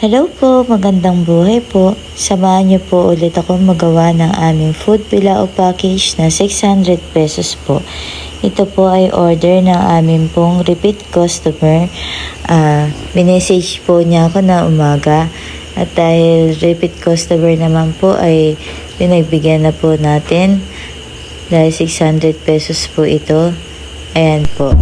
Hello po, magandang buhay po. Samahan niyo po ulit ako magawa ng aming food bilao package na 600 pesos po. Ito po ay order ng aming pong repeat customer. Minessage po niya ako na umaga. At dahil repeat customer naman po ay pinagbigyan na po natin. Dahil 600 pesos po ito. Ayan po.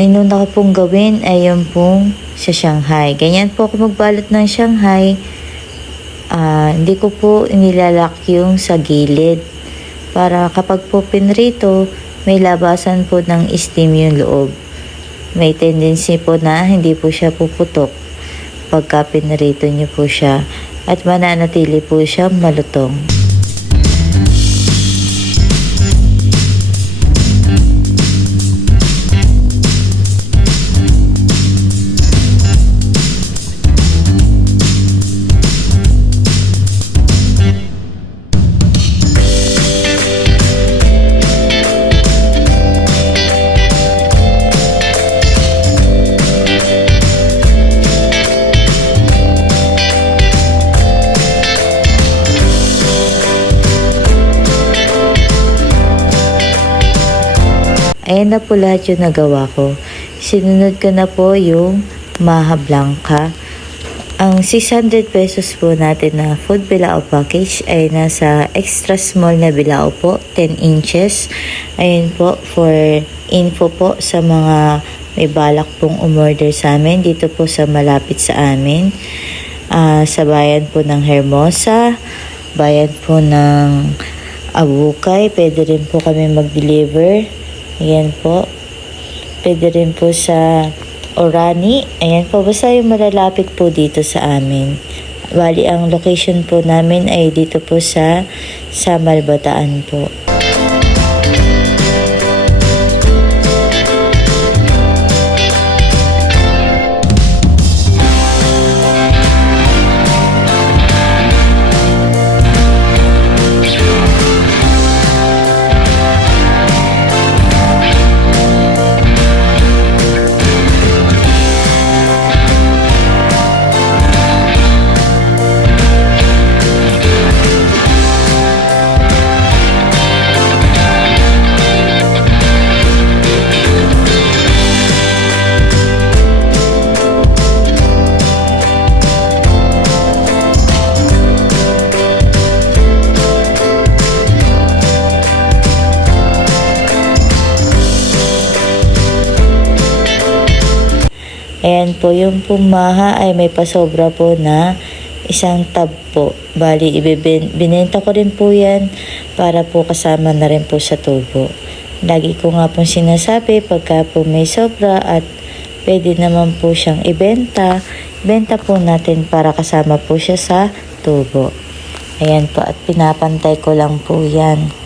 Inuna ko pong gawin ay yung pong sa Shanghai. Ganyan po ako magbalot ng Shanghai. Hindi ko po inilalak yung sa gilid. Para kapag po pinrito, may labasan po ng steam yung loob. May tendency po na hindi po siya puputok pagka pinrito nyo po siya. At mananatili po siya malutong. Ayan na po lahat yung nagawa ko. Sinunod ko na po yung Maha Blanca. Ang 600 pesos po natin na food bilao package ay nasa extra small na bilao po, 10 inches. Ayun po, for info po sa mga may balak pong umorder sa amin dito po sa malapit sa amin. Sa bayan po ng Hermosa, bayan po ng Abukay, pwede rin po kami mag-deliver. Ayan po. Pwede rin po sa Orani. Ayan po. Basta yung malalapit po dito sa amin. Bali, ang location po namin ay dito po sa Samal, Bataan po. Ayan po, yung pumaha ay may pasobra po na isang tab po. Bali, binenta ko rin po yan para po kasama na rin po sa tubo. Lagi ko nga pong sinasabi pagka po may sobra at pwede naman po siyang ibenta, benta po natin para kasama po siya sa tubo. Ayan po, at pinapantay ko lang po yan.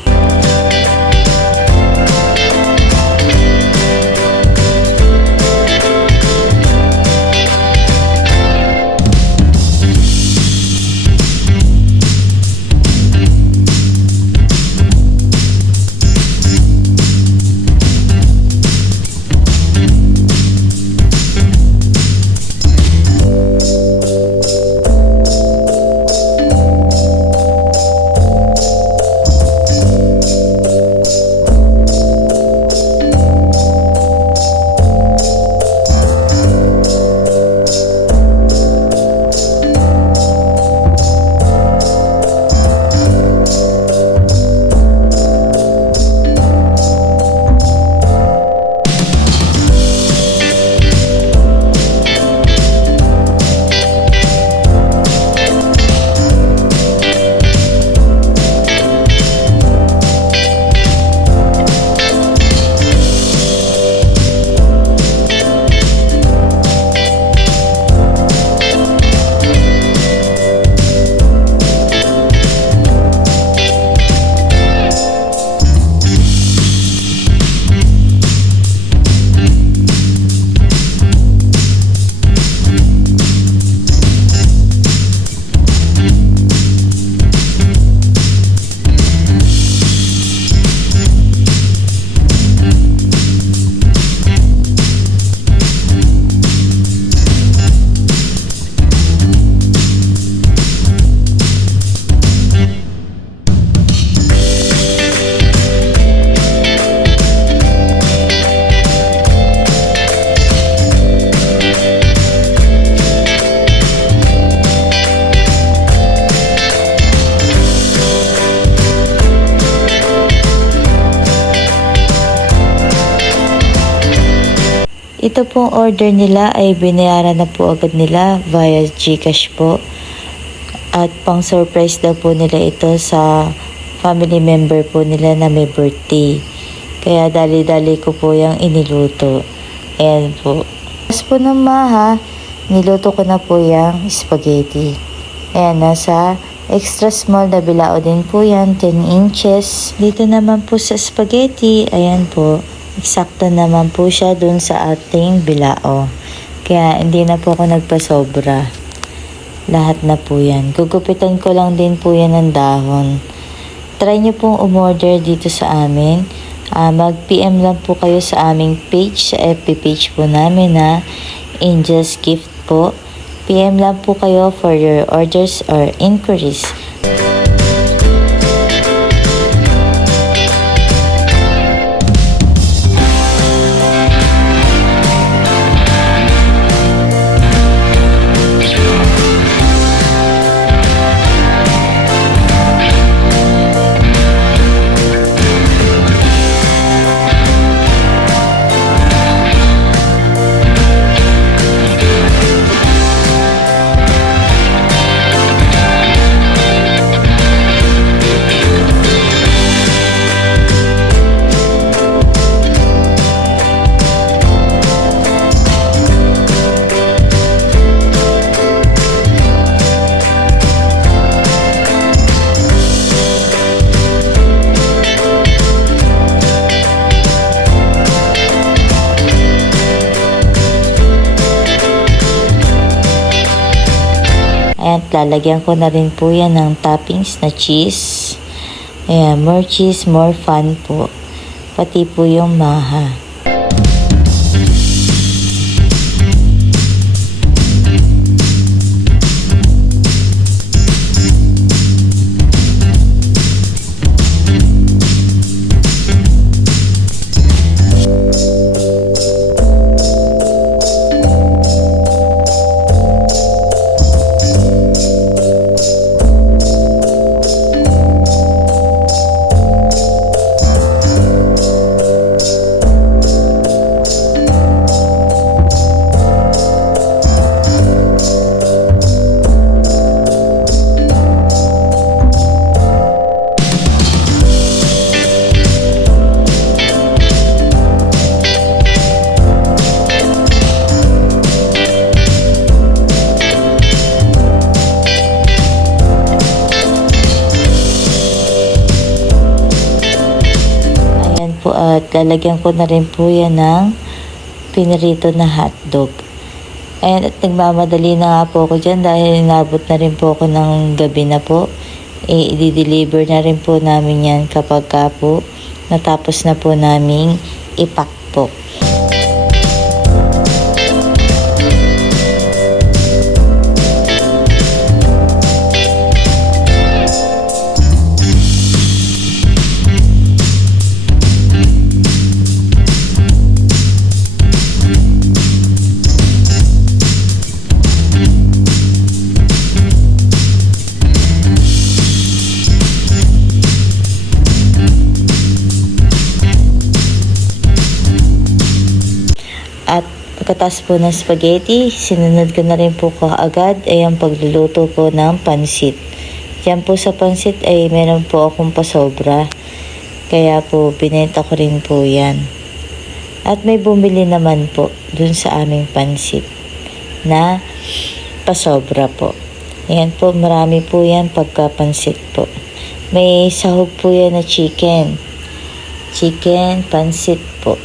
Ito pong order nila ay binayaran na po agad nila via GCash po. At pang surprise daw po nila ito sa family member po nila na may birthday. Kaya dali-dali ko po yung iniluto. Ayan po. Tapos po ng maha, niluto ko na po yung spaghetti. Ayan, nasa extra small na bilao din po yan, 10 inches. Dito naman po sa spaghetti, ayan po. Eksakto naman po siya dun sa ating bilao. Kaya hindi na po ako nagpasobra. Lahat na po yan. Gugupitan ko lang din po yan ng dahon. Try nyo pong umorder dito sa amin. Mag-PM lang po kayo sa aming page, sa FB page po namin na Angel's Gift po. PM lang po kayo for your orders or inquiries. Ayan, lalagyan ko na rin po yan ng toppings na cheese. Ayan, more cheese, more fun po. Pati po yung maha. Po at lalagyan ko na rin po yan ng pinirito na hotdog. Ayan, at nagmamadali na nga po ako dyan dahil inabot na rin po ako ng gabi na po. I-deliver na rin po namin yan kapag ka po natapos na po naming ipack po. At pagkatapos po ng spaghetti, sinunod ko na rin po kaagad ay ang pagluluto ko ng pansit. Yan po sa pansit ay meron po akong pasobra. Kaya po binenta ko rin po yan. At may bumili naman po dun sa aming pansit na pasobra po. Ayan po, marami po yan pagkapansit po. May sahog po yan na chicken. Chicken pansit po.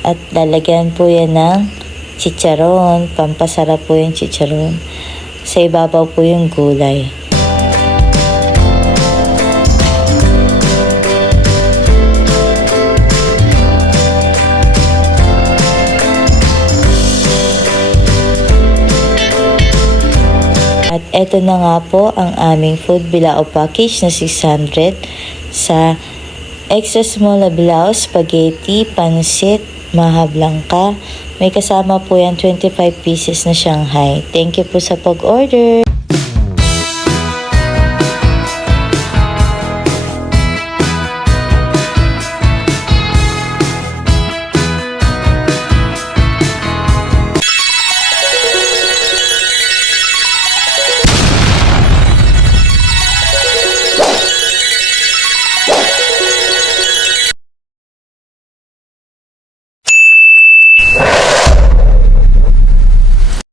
At lalagyan po yan ng chicharon. Pampasarap po yung chicharon. Sa ibabaw po yung gulay. At eto na nga po ang aming food bilao package na 600 sa extra small na bilao, spaghetti, pansit, maha blanca. May kasama po yan 25 pieces na Shanghai. Thank you po sa pag-order.